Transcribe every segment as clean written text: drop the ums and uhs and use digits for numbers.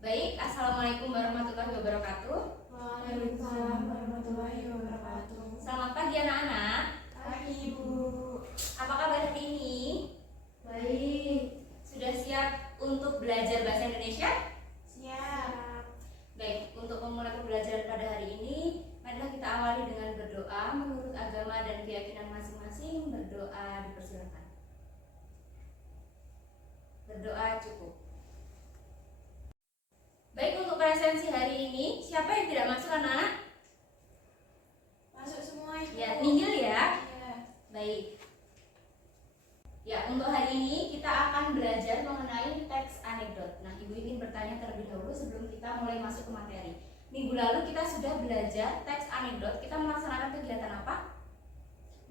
Baik, Assalamualaikum warahmatullahi wabarakatuh. Waalaikumsalam warahmatullahi wabarakatuh. Selamat pagi anak-anak. Pagi Ibu. Apa kabar hari ini? Baik. Sudah siap untuk belajar bahasa Indonesia? Siap. Baik, untuk memulai pembelajaran pada hari ini, marilah kita awali dengan berdoa menurut agama dan keyakinan masing-masing. Berdoa dipersilakan. Berdoa cukup. Baik, untuk presensi hari ini, siapa yang tidak masuk anak? Masuk semua Ibu. Ya, nihil ya. Iya. Baik. Ya, untuk hari ini kita akan belajar mengenai teks anekdot. Nah, Ibu ingin bertanya terlebih dahulu sebelum kita mulai masuk ke materi. Minggu lalu kita sudah belajar teks anekdot. Kita melaksanakan kegiatan apa?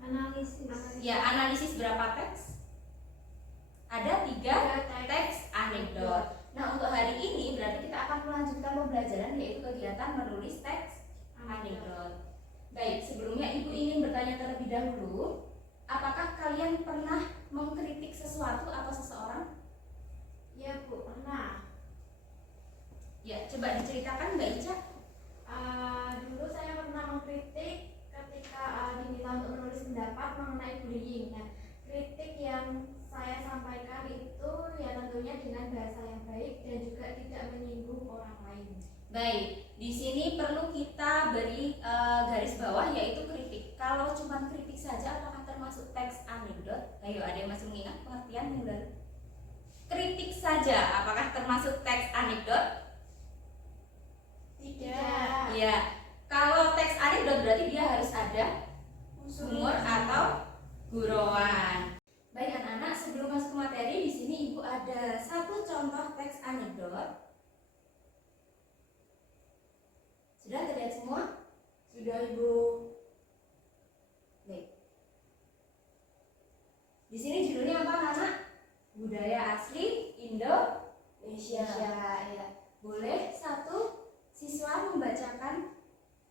Analisis. Ya, analisis berapa teks? Ada 3 teks anekdot. Nah, untuk hari ini berarti kita akan melanjutkan pembelajaran yaitu kegiatan menulis teks anekdot. Baik, sebelumnya Ibu ingin bertanya terlebih dahulu, apakah kalian pernah mengkritik sesuatu atau seseorang? Iya Bu, pernah. Ya, coba diceritakan Mbak Ica. Dulu saya pernah mengkritik ketika diminta untuk menulis pendapat mengenai bullying. Nah, kritik yang saya sampaikan itu ya tentunya dengan bahasa yang baik dan juga tidak menyinggung orang lain. Baik, di sini perlu kita beri garis bawah yaitu kritik. Kalau cuma kritik saja apakah termasuk teks anekdot? Ayo, ada yang masih mengingat pengertian minggu lalu? Kritik saja apakah termasuk teks anekdot? Tidak. Ya, kalau teks anekdot berarti dia harus ada humor atau gurauan. Baik anak-anak, sebelum masuk ke materi, di sini Ibu ada satu contoh teks anekdot. Sudah terlihat semua? Sudah Ibu. Baik. Di sini judulnya apa anak-anak? Budaya asli Indonesia. Ya. Boleh satu siswa membacakan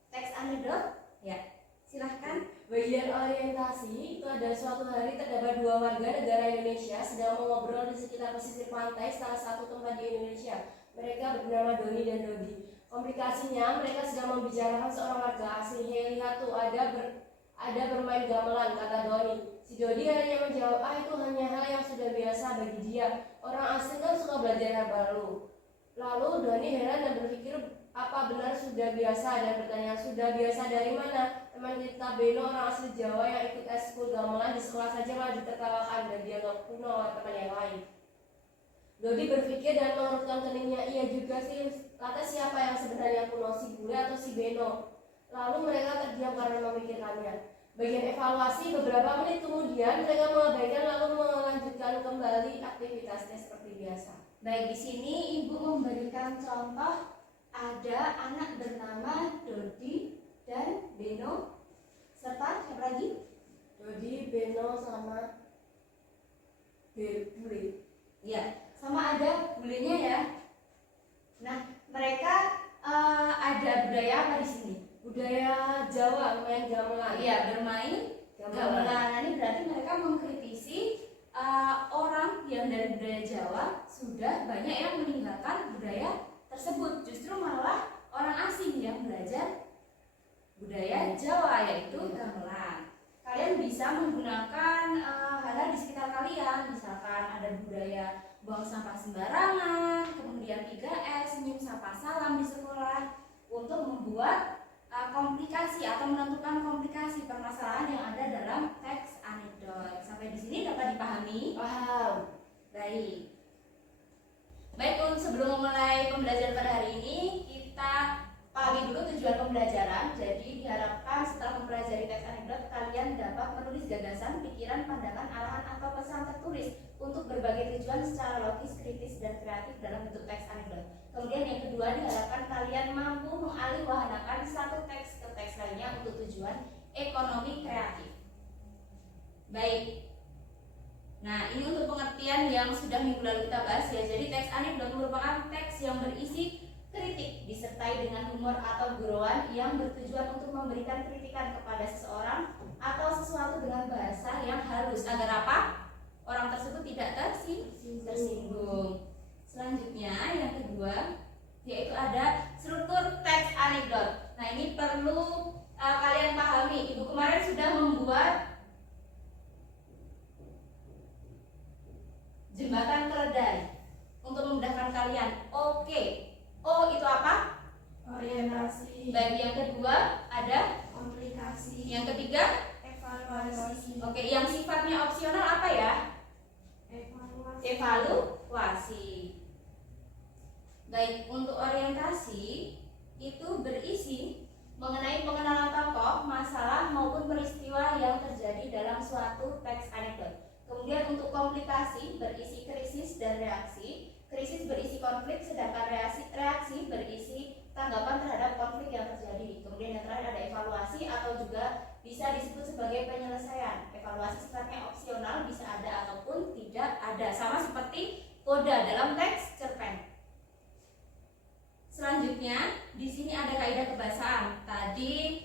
teks anekdot? Ya, silahkan. Bagian orientasi itu ada suatu hari terdapat 2 warga negara Indonesia sedang mengobrol di sekitar pesisir pantai salah satu tempat di Indonesia. Mereka bernama Doni dan Dodi. Komplikasinya mereka sedang membicarakan seorang warga asing. Hei, lihat tuh ada bermain gamelan, kata Doni. Si Dodi hanya menjawab, itu hanya hal yang sudah biasa bagi dia. Orang asing kan suka belajar hal baru. Lalu Doni heran dan berpikir apa benar sudah biasa dan bertanya, sudah biasa dari mana? Teman kita Beno orang asli Jawa yang ikut eskul gamelan di sekolah saja malah ditertawakan dan dianggap kuno oleh teman yang lain. Dodi berpikir dan mengerutkan keningnya, iya juga sih, kata siapa yang sebenarnya kuno, si bule atau si Beno? Lalu mereka terdiam karena memikirkannya. Bagian evaluasi beberapa menit kemudian mereka mengabaikan lalu melanjutkan kembali aktivitasnya seperti biasa. Baik, di sini Ibu memberikan contoh ada anak bernama Dodi dan Beno serta siapa lagi? Dodi, Beno, sama Bule. Ya, sama ada bulenya ya. Nah, mereka ada budaya apa di sini? Budaya Jawa, main gamelan. Iya, bermain gamelan. Nah, ini berarti mereka mengkritisi orang yang dari budaya Jawa sudah banyak yang meninggalkan budaya tersebut. Justru malah orang asing yang belajar budaya Jawa yaitu gamelan. Kalian bisa menggunakan hal-hal di sekitar kalian, misalkan ada budaya buang sampah sembarangan, kemudian 3S, senyum sapa salam di sekolah untuk membuat komplikasi atau menentukan komplikasi permasalahan yang ada dalam teks anekdot. Sampai di sini dapat dipahami? Paham. Baik. Baik, sebelum memulai pembelajaran pada hari ini, kita pahami dulu tujuan pembelajaran. Jadi diharapkan setelah mempelajari teks anekdot, kalian dapat menulis gagasan, pikiran, pandangan, arahan, atau pesan tertulis untuk berbagai tujuan secara logis, kritis, dan kreatif dalam bentuk teks anekdot. Kemudian yang kedua, diharapkan kalian mampu mengalihwahanakan satu teks ke teks lainnya untuk tujuan ekonomi kreatif. Baik. Nah, ini untuk pengertian yang sudah minggu lalu kita bahas ya. Jadi teks anekdot merupakan teks yang berisi kritik disertai dengan humor atau gurauan yang bertujuan untuk memberikan kritikan kepada seseorang atau sesuatu dengan bahasa yang halus agar apa? Orang tersebut tidak tersinggung. Selanjutnya yang kedua, yaitu ada struktur teks anekdot. Nah, ini perlu kalian pahami. Ibu kemarin sudah membuat jembatan keledai untuk memudahkan kalian. Oke. O itu apa? Orientasi. Baik, yang kedua ada. Komplikasi. Yang ketiga, Evaluasi. oke, yang sifatnya opsional apa ya? Evaluasi. Evaluasi. Baik, untuk orientasi itu berisi mengenai pengenalan tokoh, masalah maupun peristiwa yang terjadi dalam suatu teks anekdot. Kemudian untuk komplikasi berisi krisis dan reaksi. Krisis berisi konflik, sedangkan reaksi berisi tanggapan terhadap konflik yang terjadi. Kemudian yang terakhir ada evaluasi atau juga bisa disebut sebagai penyelesaian. Evaluasi sifatnya opsional, bisa ada ataupun tidak ada, sama seperti koda dalam teks cerpen. Selanjutnya di sini ada kaidah kebahasaan. Tadi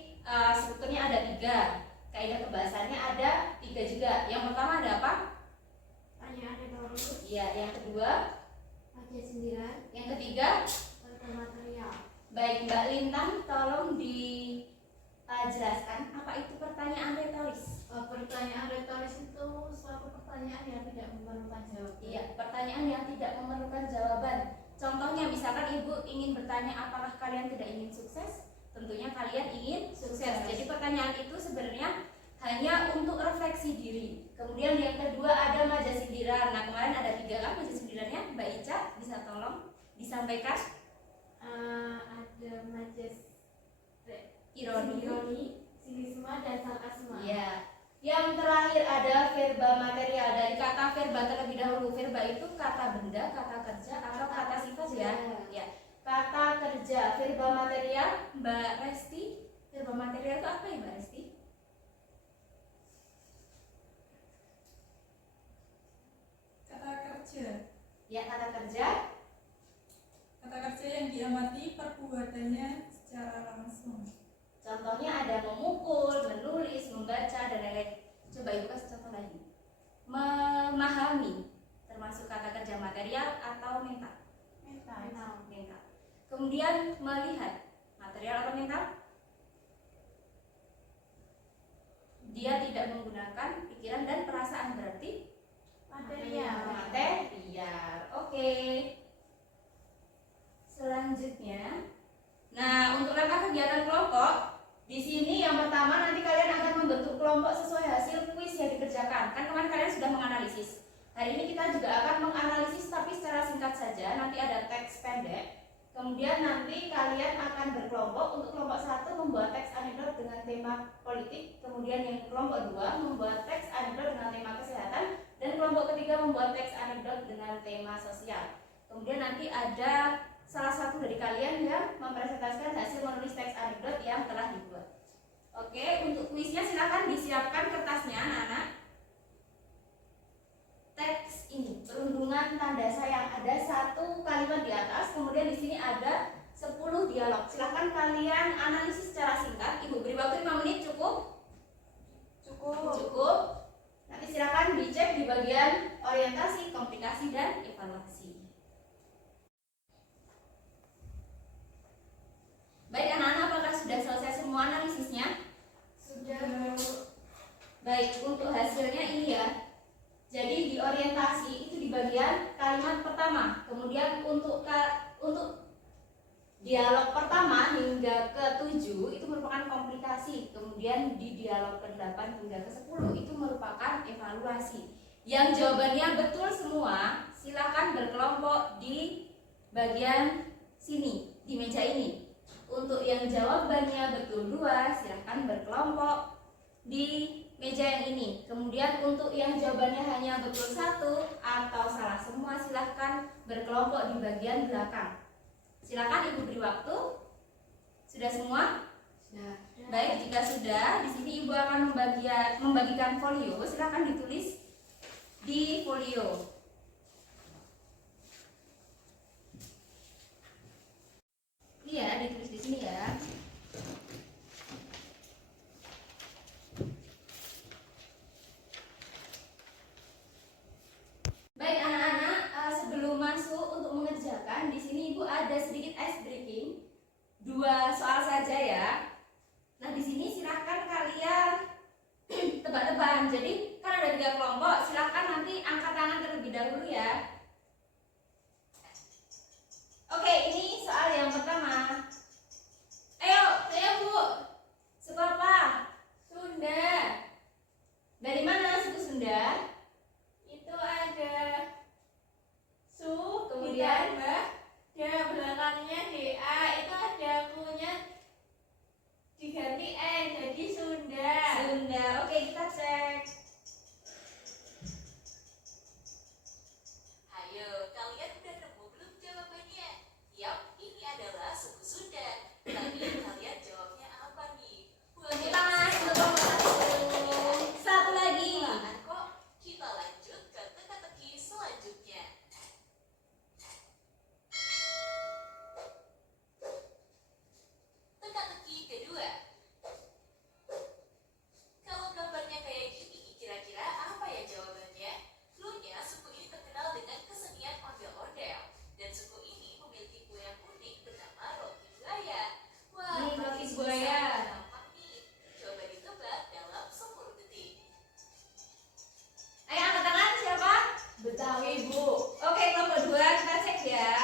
strukturnya ada 3. Kaidah kebahasaannya ada 3 juga. Yang pertama ada apa? Pertanyaan retorika. Iya, yang kedua, Bagian 9. yang ketiga. Tata material. Baik, Mbak Lintang, tolong dijelaskan apa itu pertanyaan retoris. Pertanyaan retoris itu suatu pertanyaan yang tidak memerlukan jawaban. Iya, pertanyaan yang tidak memerlukan jawaban. Contohnya, misalkan Ibu ingin bertanya apakah kalian tidak ingin sukses? Tentunya kalian ingin sukses. Jadi pertanyaan itu sebenarnya hanya untuk refleksi diri. Kemudian yang kedua ada majas sindiran. Nah, kemarin ada 3 kan majas sindirannya. Mbak Ica bisa tolong disampaikan? Ada majas Ironi. sinisme, dan sarkasme. Iya. Yang terakhir ada verba material. Dari kata verba terlebih dahulu. Verba itu kata benda, kata kerja, atau kata sifat ya. Ya. Kata kerja, verba material, Mbak Resti. Verba material itu apa ya, Mbak Resti? Kata kerja. Ya, kata kerja. Kata kerja yang diamati perbuatannya secara langsung. Contohnya ada memukul, menulis, membaca, dan lain-lain. Coba Ibu kasih contoh lagi. Memahami, termasuk kata kerja material atau mental. Mental. Kemudian melihat, material atau mental? Dia tidak menggunakan pikiran dan perasaan, berarti Material. Oke. Selanjutnya, nah untuk langkah kegiatan kelompok, di sini yang pertama nanti kalian akan membentuk kelompok sesuai hasil kuis yang dikerjakan. Kan kemarin kalian sudah menganalisis. Hari ini kita juga akan menganalisis tapi secara singkat saja. Nanti ada teks pendek. Kemudian nanti kalian akan berkelompok. Untuk kelompok 1 membuat teks anekdot dengan tema politik. Kemudian yang kelompok 2 membuat teks anekdot dengan tema kesehatan. Dan kelompok ketiga membuat teks anekdot dengan tema sosial. Kemudian nanti ada salah satu dari kalian yang mempresentasikan hasil menulis teks anekdot yang telah dibuat. Oke, untuk kuisnya silakan disiapkan kertasnya anak-anak. Teks ini perundungan tanda sayang, ada 1 kalimat di atas, kemudian di sini ada 10 dialog. Silakan kalian analisis secara singkat. Ibu beri waktu 5 menit cukup? Cukup. Nanti silakan dicek di bagian orientasi, komplikasi, dan evaluasi. Baik anak-anak, apakah sudah selesai semua analisisnya? Sudah. Baik, untuk hasilnya ini ya. Jadi di orientasi itu di bagian kalimat pertama. Kemudian untuk dialog pertama hingga ke-7 itu merupakan komplikasi. Kemudian di dialog ke-8 hingga ke-10 itu merupakan evaluasi. Yang jawabannya betul semua, silakan berkelompok di bagian sini, di meja ini. Untuk yang jawabannya betul 2, silakan berkelompok di meja yang ini. Kemudian untuk yang jawabannya hanya betul 1 atau salah semua, silahkan berkelompok di bagian belakang. Silakan Ibu beri waktu. Sudah semua? Sudah. Baik, jika sudah, di sini Ibu akan membagikan folio. Silahkan ditulis di folio. Iya, ditulis di sini ya. Baik anak-anak, sebelum masuk untuk mengerjakan, di sini Ibu ada sedikit 2 soal saja ya. Nah, di sini silakan kalian tebak-tebakan. Jadi kan ada 3 kelompok, silakan nanti angkat tangan terlebih dahulu ya. Oke, ini soal yang pertama. Ayo Bu. Suku apa? Sunda. Dari mana suku Sunda? Itu ada su, Kemudian? ditambah da belakangnya DA, itu ada kunya diganti N jadi Sunda. Sunda. Oke, kita cek. Ayo, kalian udah nemu belum jawabannya? Yap, ini adalah suku Sunda. Tapi kalian jawabnya apa nih? Tepuk tangan untuk kelompok 1. Satu lagi. Kelamaan kok. Kita lanjut ke teka-teki selanjutnya. Teka-teki kedua. Kalau gambarnya kayak gini, kira-kira apa ya jawabannya? Cluenya, suku ini terkenal dengan kesenian ondel-ondel. Dan suku ini memiliki kue yang unik bernama roti buaya. Wah, Nih, roti makin buaya. susah dan gampang nih. Coba ditebak dalam 10 detik. Ayo angkat tangan siapa? Betawi, Bu. Oke, kelompok 2 kita cek ya.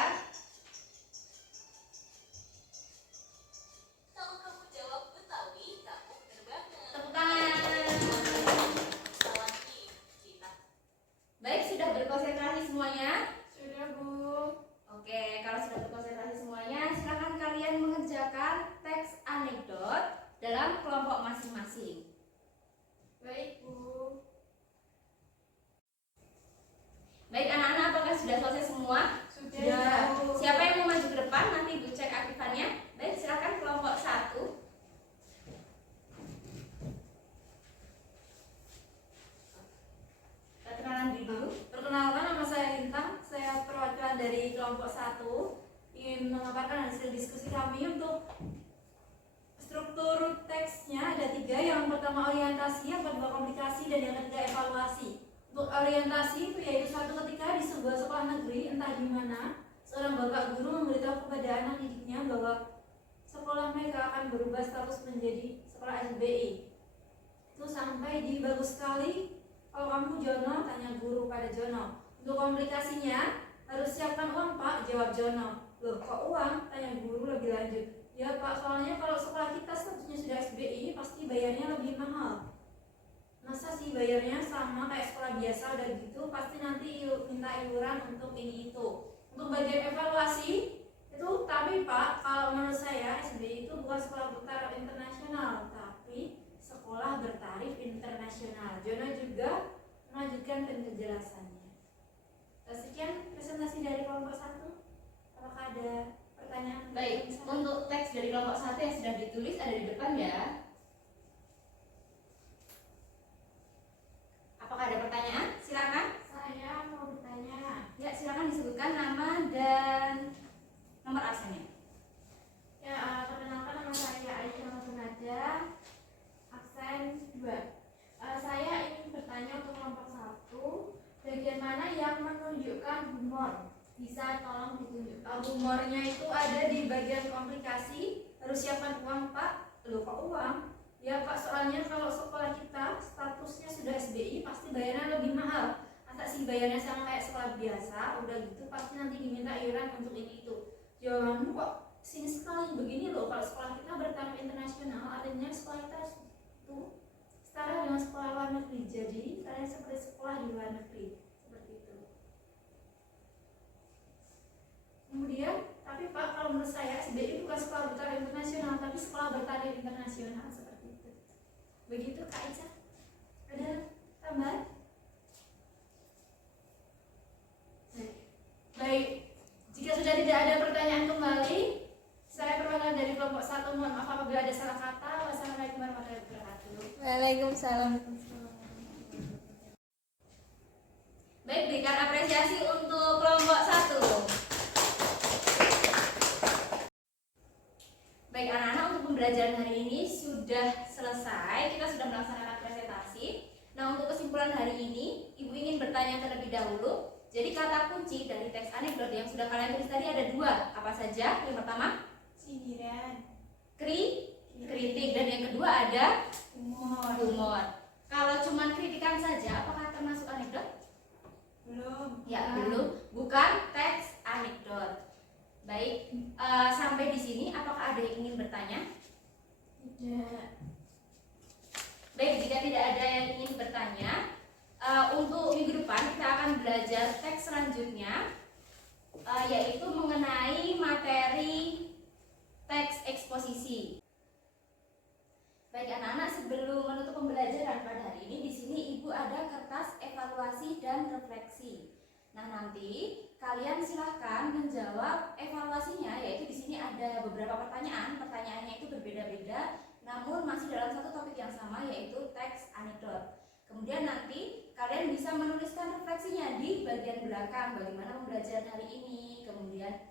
Kalau kamu jawab Betawi, kamu bener banget. Tepuk tangan. Salah nih, kita. Baik, sudah berkonsentrasi semuanya? Sudah Bu. Oke, kalau sudah berkonsentrasi semuanya, silakan kalian mengerjakan teks anekdot dalam kelompok masing-masing. Baik Bu. Baik anak-anak, apakah sudah selesai semua? Sudah Bu. Siapa yang mau maju ke depan? Nanti Ibu cek aktifannya. Baik, silakan kelompok 1. Kita kenalan dulu. Perkenalkan, nama saya Lintang. Saya perwakilan dari kelompok 1. Ingin memaparkan hasil diskusi kami. Untuk struktur teksnya ada 3. Yang pertama orientasi, yang kedua komunikasi, dan yang ketiga evaluasi. Untuk orientasi itu yaitu suatu ketika di sebuah sekolah negeri, entah di mana, seorang bapak guru memberitahu kepada anak didiknya bahwa sekolah mereka akan berubah status menjadi sekolah SBI. Itu sampai di bagus sekali. Kalau kamu Jono, tanya guru pada Jono. Untuk komplikasinya, harus siapkan uang Pak, jawab Jono. Loh kok uang? Tanya guru lebih lanjut. Ya Pak, soalnya kalau sekolah kita statusnya sudah SBI, pasti bayarnya lebih mahal. Masa sih bayarnya sama kayak sekolah biasa udah gitu, pasti nanti minta iuran untuk ini itu. Untuk bagian evaluasi, itu tapi Pak, kalau menurut saya SBI itu bukan sekolah bertaraf internasional, tapi sekolah bertarif internasional. Jono juga melanjutkan penjelasannya. Sekian presentasi dari kelompok 1. Apakah ada pertanyaan? Baik, untuk teks dari kelompok 1 yang sudah ditulis ada di depan ya. Apakah ada pertanyaan? Silakan. Saya mau bertanya. Ya, silakan disebutkan nama dan nomor absennya. Ya, perkenalkan nama saya Aisyah Nurhada, absen 2. Saya ingin bertanya untuk kelompok 1, bagian mana yang menunjukkan humor? Bisa tolong ditunjukkan. Humornya itu ada di bagian komplikasi. Harus siapkan uang Pak. Loh kok uang? Ya Pak, soalnya kalau sekolah kita statusnya sudah SBI, pasti bayarnya lebih mahal. Masa sih bayarnya sama kayak sekolah biasa, udah gitu pasti nanti diminta iuran untuk ini itu. Jawabanmu kok sini sekali begini loh. Kalau sekolah kita bertaraf internasional, artinya sekolah kita itu setara dengan sekolah luar negeri. Jadi kalian seperti sekolah di luar negeri, seperti itu. Kemudian, tapi Pak, kalau menurut saya SBI bukan sekolah bertaraf internasional, tapi sekolah bertaraf internasional seperti itu. Begitu Kak Ica. Ada tambahan? Baik, jika sudah tidak ada pertanyaan kembali, saya perwakilan dari kelompok 1 mohon maaf apabila ada salah kata. Wassalamualaikum warahmatullahi wabarakatuh. Waalaikumsalam. Baik, berikan apresiasi untuk kelompok 1. Baik anak-anak, untuk pembelajaran hari ini sudah selesai. Kita sudah melaksanakan presentasi. Nah, untuk kesimpulan hari ini, Ibu ingin bertanya terlebih dahulu. Jadi kata kunci dari teks anekdot yang sudah kalian tulis tadi ada 2. Apa saja? Yang pertama, Sindiran. kritik, dan yang kedua ada Humor. humor. Kalau cuma kritikan saja, apakah termasuk anekdot? Belum. Ya, belum. Bukan teks anekdot. Baik, sampai di sini apakah ada yang ingin bertanya? Tidak. Baik, jika tidak ada yang ingin bertanya, untuk minggu depan kita akan belajar teks selanjutnya, yaitu mengenai materi teks eksposisi. Baik anak-anak, sebelum menutup pembelajaran pada hari ini, di sini Ibu ada kertas evaluasi dan refleksi. Nah, nanti kalian silahkan menjawab evaluasinya, yaitu di sini ada beberapa pertanyaan. Pertanyaannya itu berbeda-beda, namun masih dalam satu topik yang sama, yaitu teks anekdot. Kemudian nanti kalian bisa menuliskan refleksinya di bagian belakang, bagaimana pembelajaran hari ini. Kemudian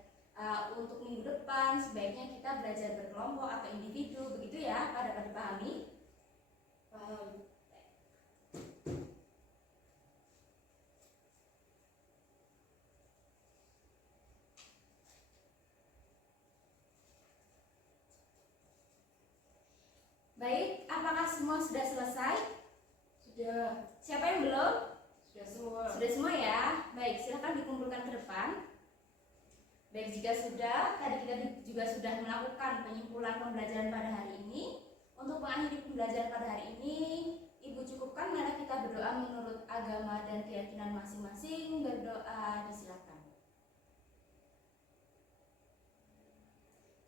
untuk minggu depan sebaiknya kita belajar berkelompok atau individu, begitu ya, dapat dipahami? Paham. Baik, apakah semua sudah selesai? Sudah. Siapa yang belum? Sudah semua. Sudah semua ya? Baik, silakan dikumpulkan ke depan. Baik, jika sudah, tadi kita juga sudah melakukan penyimpulan pembelajaran pada hari ini. Untuk mengakhiri pembelajaran pada hari ini, Ibu cukupkan, mari kita berdoa menurut agama dan keyakinan masing-masing. Berdoa, disilakan.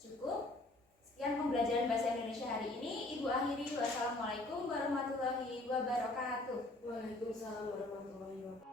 Cukup? Sekian pembelajaran bahasa Indonesia hari ini. Ibu akhiri. Wassalamualaikum warahmatullahi wabarakatuh. Waalaikumsalam warahmatullahi wabarakatuh.